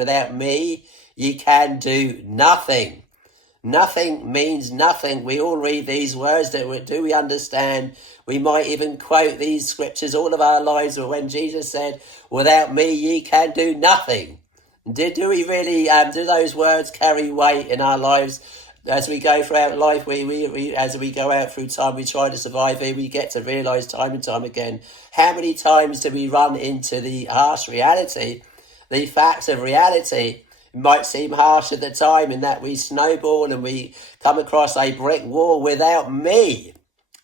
Without me, ye can do nothing. Nothing means nothing. We all read these words. Do we understand? We might even quote these scriptures all of our lives, but when Jesus said, without me, ye can do nothing. Do we really, do those words carry weight in our lives? As we go throughout life, as we go out through time, we try to survive here, we get to realise time and time again, how many times do we run into the harsh reality, the facts of reality. It might seem harsh at the time in that we snowball and we come across a brick wall. Without me,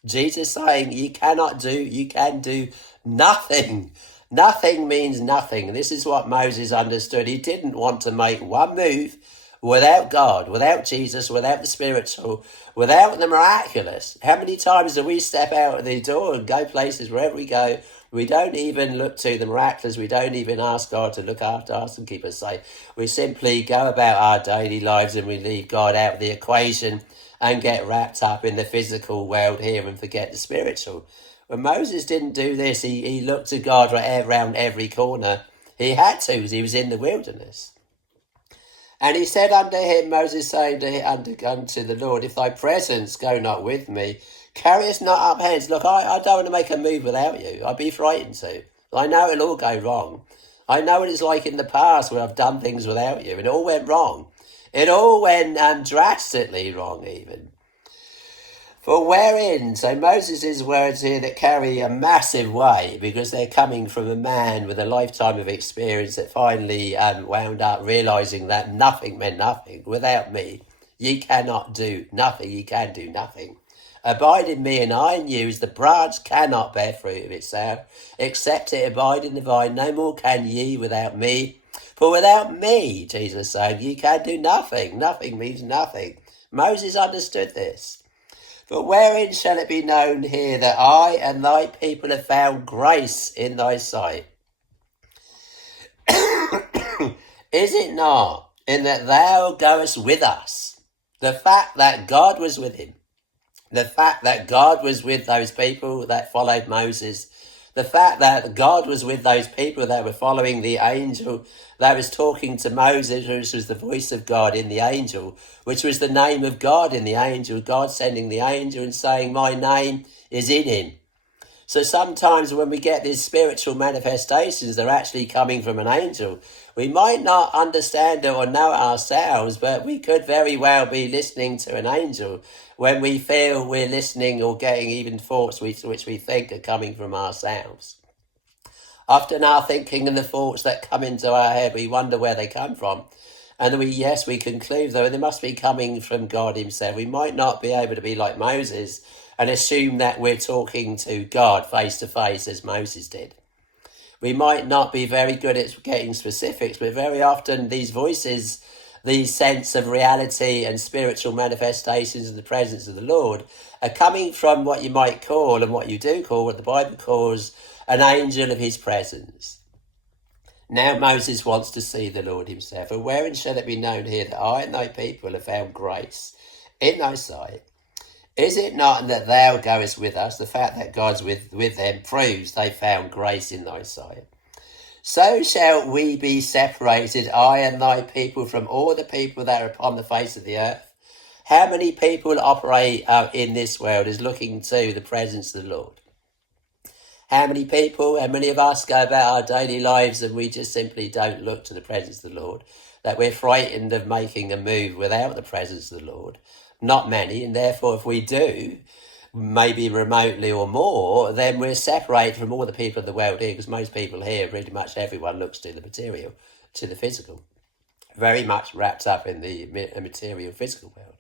Jesus saying, you can do nothing. Nothing means nothing. This is what Moses understood. He didn't want to make one move without God, without Jesus, without the spiritual, without the miraculous. How many times do we step out of the door and go places wherever we go? We don't even look to the miraculous. We don't even ask God to look after us and keep us safe. We simply go about our daily lives and we leave God out of the equation and get wrapped up in the physical world here and forget the spiritual. When Moses didn't do this, he looked to God right around every corner. He had to, because he was in the wilderness. And he said unto him, Moses saying unto the Lord, if thy presence go not with me, carry us not up hence. Look, I don't want to make a move without you. I'd be frightened to. I know it'll all go wrong. I know what it's like in the past where I've done things without you, and it all went wrong. It all went drastically wrong even. For wherein, so Moses' words here that carry a massive weight because they're coming from a man with a lifetime of experience that finally wound up realising that nothing meant nothing. Without me, ye cannot do nothing, ye can do nothing. Abide in me and I in you, as the branch cannot bear fruit of itself, except it abide in the vine. No more can ye without me. For without me, Jesus saying, ye can do nothing. Nothing means nothing. Moses understood this. But wherein shall it be known here that I and thy people have found grace in thy sight? Is it not in that thou goest with us? The fact that God was with him, the fact that God was with those people that followed Moses, the fact that God was with those people that were following the angel that was talking to Moses, which was the voice of God in the angel, which was the name of God in the angel, God sending the angel and saying, my name is in him. So sometimes when we get these spiritual manifestations, they're actually coming from an angel. We might not understand it or know it ourselves, but we could very well be listening to an angel when we feel we're listening or getting even thoughts which we think are coming from ourselves. Often our thinking and the thoughts that come into our head, we wonder where they come from. And we conclude, though, they must be coming from God himself. We might not be able to be like Moses and assume that we're talking to God face to face as Moses did. We might not be very good at getting specifics, but very often these voices, these sense of reality and spiritual manifestations in the presence of the Lord are coming from what you might call, and what you do call, what the Bible calls, an angel of his presence. Now Moses wants to see the Lord himself. And wherein shall it be known here that I and thy people have found grace in thy sight? Is it not that thou goest with us? The fact that God's with them proves they found grace in thy sight. So shall we be separated, I and thy people, from all the people that are upon the face of the earth. How many people operate in this world is looking to the presence of the Lord? How many people, how many of us go about our daily lives and we just simply don't look to the presence of the Lord? That we're frightened of making a move without the presence of the Lord? Not many, and therefore if we do, maybe remotely or more, then we're separated from all the people of the world here, because most people here, pretty much everyone, looks to the material, to the physical. Very much wrapped up in the material physical world.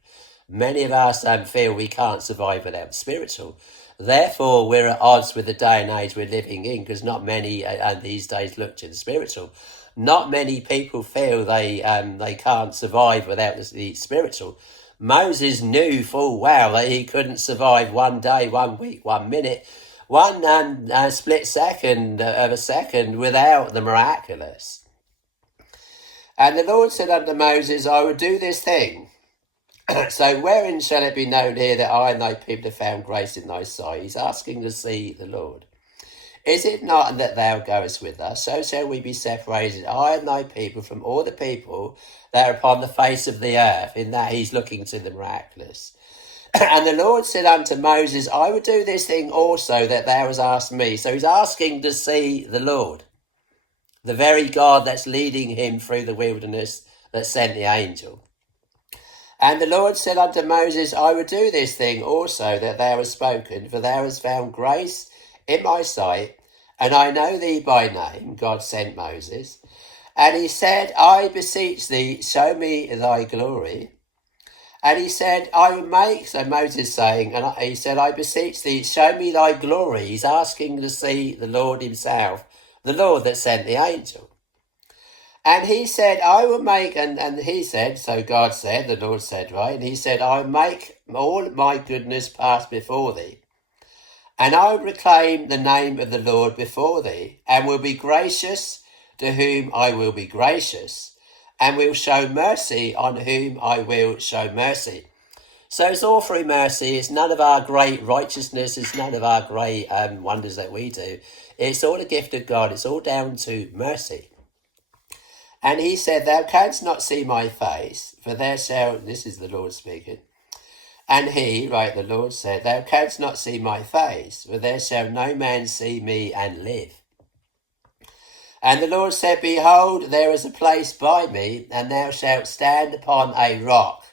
Many of us feel we can't survive without the spiritual. Therefore, we're at odds with the day and age we're living in, because not many these days look to the spiritual. Not many people feel they can't survive without the spiritual. Moses knew full well that he couldn't survive one day, 1 week, 1 minute, one split second of a second without the miraculous. And the Lord said unto Moses, I will do this thing. So wherein shall it be known here that I and thy people have found grace in thy sight? He's asking to see the Lord. Is it not that thou goest with us? So shall we be separated, I and thy people, from all the people that are upon the face of the earth. In that he's looking to the miraculous. And the Lord said unto Moses, I will do this thing also that thou hast asked me. So he's asking to see the Lord, the very God that's leading him through the wilderness, that sent the angel. And the Lord said unto Moses, I will do this thing also that thou hast spoken, for thou hast found grace in my sight, and I know thee by name. God sent Moses. And he said, I beseech thee, show me thy glory. And he said, I will make, so Moses saying, and he said, I beseech thee, show me thy glory. He's asking to see the Lord himself, the Lord that sent the angel. And he said, I will make, and he said, so God said, the Lord said, right? And he said, I will make all my goodness pass before thee. And I will proclaim the name of the Lord before thee, and will be gracious to whom I will be gracious, and will show mercy on whom I will show mercy. So it's all through mercy. It's none of our great righteousness. It's none of our great wonders that we do. It's all a gift of God. It's all down to mercy. And he said, thou canst not see my face, for there shall, this is the Lord speaking, and he, right, the Lord said, thou canst not see my face, for there shall no man see me and live. And the Lord said, behold, there is a place by me, and thou shalt stand upon a rock.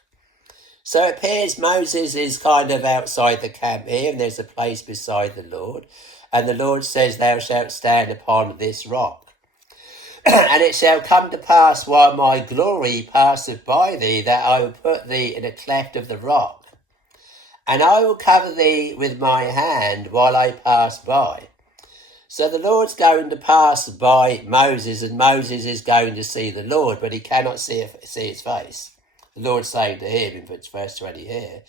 So it appears Moses is kind of outside the camp here, and there's a place beside the Lord. And the Lord says, thou shalt stand upon this rock. And it shall come to pass while my glory passeth by thee, that I will put thee in a cleft of the rock. And I will cover thee with my hand while I pass by. So the Lord's going to pass by Moses, and Moses is going to see the Lord, but he cannot see his face. The Lord saying to him in verse 20 here,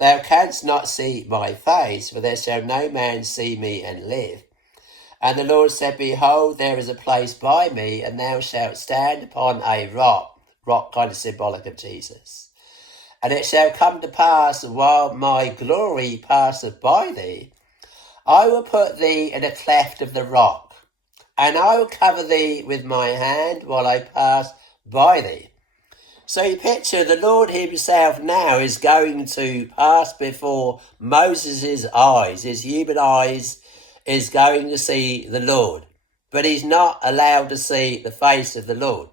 thou canst not see my face, for there shall no man see me and live. And the Lord said, behold, there is a place by me, and thou shalt stand upon a rock. Rock kind of symbolic of Jesus. And it shall come to pass, while my glory passeth by thee, I will put thee in a cleft of the rock, and I will cover thee with my hand while I pass by thee. So you picture the Lord himself now is going to pass before Moses' eyes, his human eyes, is going to see the Lord, but he's not allowed to see the face of the Lord.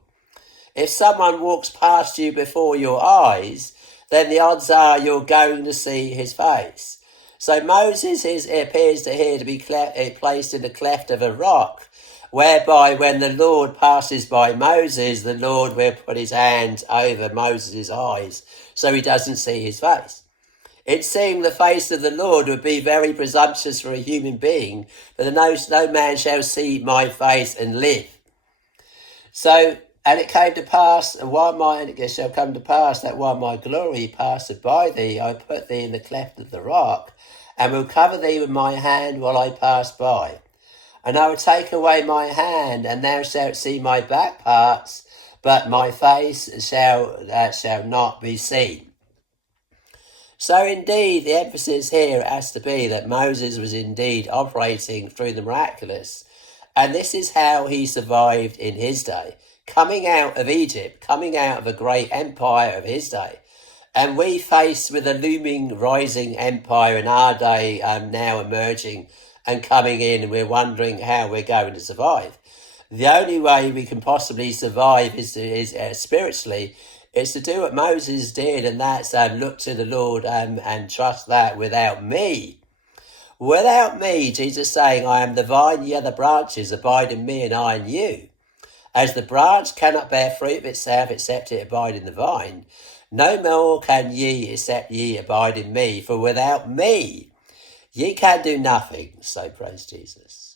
If someone walks past you before your eyes, then the odds are you're going to see his face. So Moses appears to here to be placed in the cleft of a rock, whereby when the Lord passes by Moses, the Lord will put his hand over Moses' eyes so he doesn't see his face. It's seeing the face of the Lord would be very presumptuous for a human being, but no man shall see my face and live. So, and it came to pass, and it shall come to pass that while my glory passeth by thee, I put thee in the cleft of the rock, and will cover thee with my hand while I pass by. And I will take away my hand, and thou shalt see my back parts, but my face shall not be seen. So indeed, the emphasis here has to be that Moses was indeed operating through the miraculous. And this is how he survived in his day, coming out of Egypt, coming out of a great empire of his day. And we face with a looming, rising empire in our day now emerging and coming in, and we're wondering how we're going to survive. The only way we can possibly survive is spiritually, is to do what Moses did, and that's look to the Lord and trust that without me. Without me, Jesus saying, I am the vine, ye are the branches, abide in me and I in you. As the branch cannot bear fruit of itself except it abide in the vine, no more can ye except ye abide in me, for without me ye can do nothing. So praise Jesus.